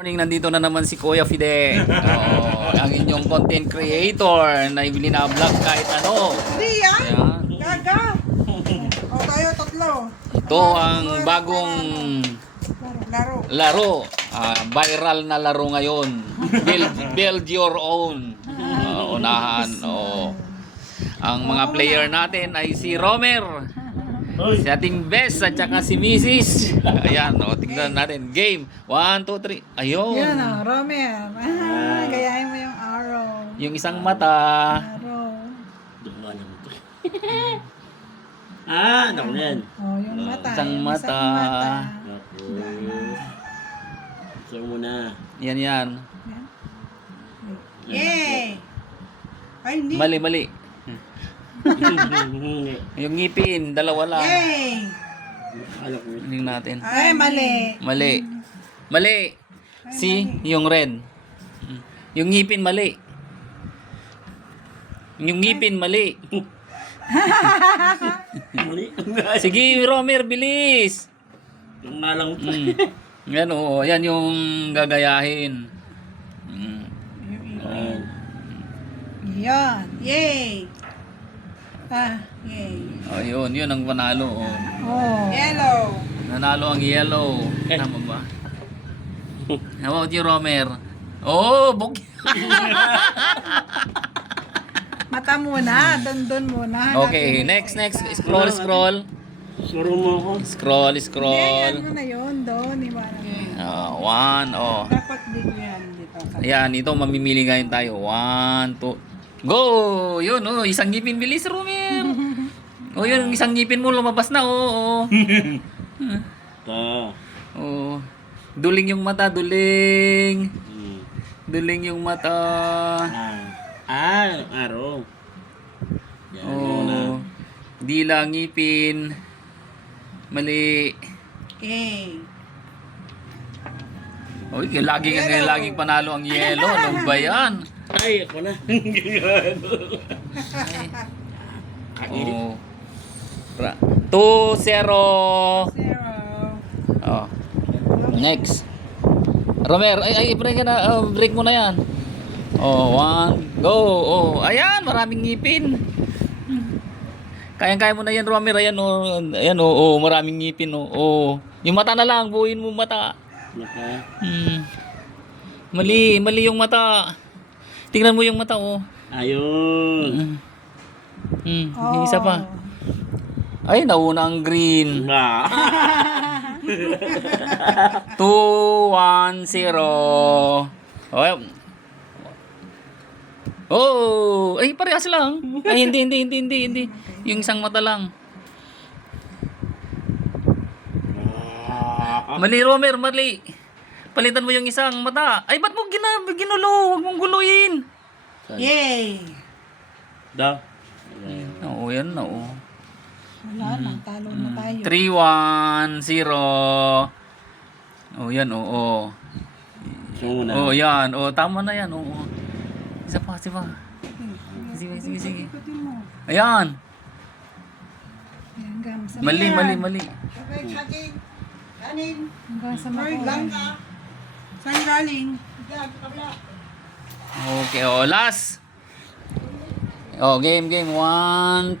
Morning, nandito na naman si Kuya Fide. Oo, ang inyong content creator na bina-vlog kahit ano. Hindi yan. Ayan. Gaga. O tayo tatlo. Ito ang bagong Laro. laro. Viral na laro ngayon. Build your own. Unahan. Oo. Ang mga player natin ay si Romer, si ating best at saka si Mrs. Ayan, tingnan natin. Game. 1, 2, 3. Ayun. Yan o, Romer. Gayahin mo yung arrow. Yung isang mata. Arrow. Alam mo to. Naku na yan. O, yung mata. Isang yung mata. Naku. Gusto mo na. Yan. Yan. Yay! Ay, hindi. Mali. Yung ngipin, dalawa lang. Yay! Alam ko yun. Tingnan natin. Ay, mali. Mali. Si, yung red. Yung ngipin, mali. Yung ngipin, mali. Mali. Sige, Romer, bilis. Yung ngalang pa. Yan, oo. Yan yung gagayahin. Yan. Yay! Yay. Yun ang panalo. Oh. Oh. Yellow. Nanalo ang yellow. Tama ba? How about you, Romer? Oh, Mata muna. Dun muna. Okay, next. Scroll. Suro mo ako. Scroll. Yan mo na yun. Doon. Iba na. 1, oh. Dapat dito yan. Dito. Ayan, ito mamimili ngayon tayo. 1, 2, go! Yun, oh, isang ngipin, bilis, Romer. Oh, yun, isang ngipin mo lumabas na, oh. Ito. Oh. Duling yung mata, duling. Hmm. Duling yung mata. Araw. Yan muna. Oh. Dila, ngipin. Mali. Okay. Oy, laging panalo ang yellow. Ano ba yan? Ay, ako na. Oh. 2-0. 0. Oh. Next. Romer, ay break na, break mo na 'yan. Oh, 1, go. Oh, ayan, maraming ngipin. Kaya mo na 'yan, Romer. Ayan oh, maraming ngipin oh. Oh. Yung mata na lang, buuin mo mata. Naka. Mali yung mata. Tingnan mo yung mata oh. Ayun. Yung isa pa. Ay, nauna ang green. 2-1-0. Oh, ay parehas lang. Ay hindi. Yung isang mata lang. Mali, Romer, mali. Palitan mo yung isang mata. Ay, ba't mo ginulo? Huwag mong guluhin. Yay! Daw. Oo, yan na oh. Wala na. Talo na tayo. 3-1-0. Oh, yan oo. Gusto mo na. Oh, yan. Oh, tama na yan. Oo. Isa pa. Sige. Ikutin mo. Ayan. Hanggang sa Mali. Hanggang sa makuha. Saan galing? Okay, oh, last. Oh, game. 1, 2.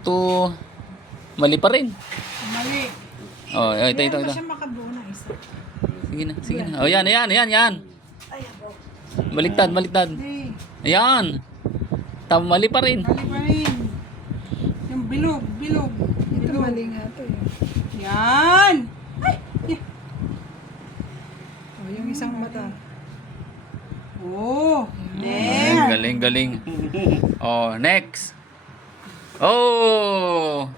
Mali pa rin. Mali. Oh, ito. Kaya ba siya makabuo ng isa? Sige na. Oh, yan. Baliktad. Hey, Ayan. Mali pa rin. mali pa rin. Yung bilog. Ito mali nga ito eh. Yan! Ay! Oh, yung isang mata. Oh! There! Galing. Oh, next. Oh!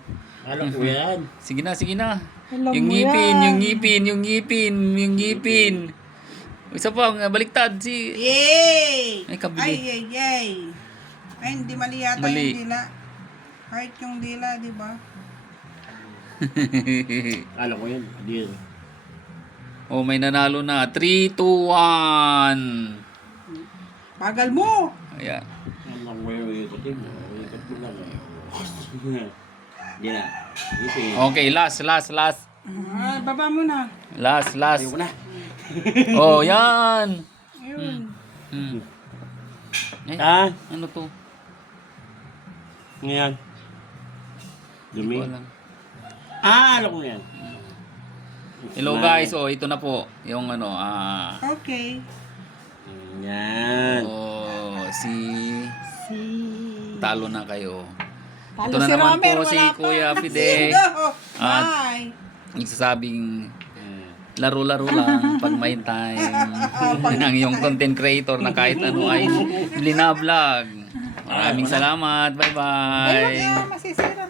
Alam ko yan. Sige na. Alam Yung mo ngipin. yan. Isa pa, baliktad si... Yay! Ay, kabili. Ay, hindi mali yata Mali. yung dila. Kahit yung dila, di ba? Alam ko yan. Deal. Oh, may nanalo na. 3-2-1. Pagal mo! Ayan. Alam ko yan. Ikutin mo. Ikot mo lang. Hindi na. Ipin. Okay, last. Baba mo na. Last. Ayoko na. Oh, yan. Ayun. Hmm. Eh, Ah, ano to? ngayon. Hindi Dumi. ko alam. Ah, alam ko yan. Hello guys, oh, ito na po. Yung Okay. Yan. oh, talo na kayo. Talo Ito na si naman Romer, po si wala pa. Kuya Fidel. At Bye. nagsasabing laro-laro lang pag may time ng yung content creator na kahit ano ay binablog. Maraming salamat. Ay, Bye-bye. wag na, masisira.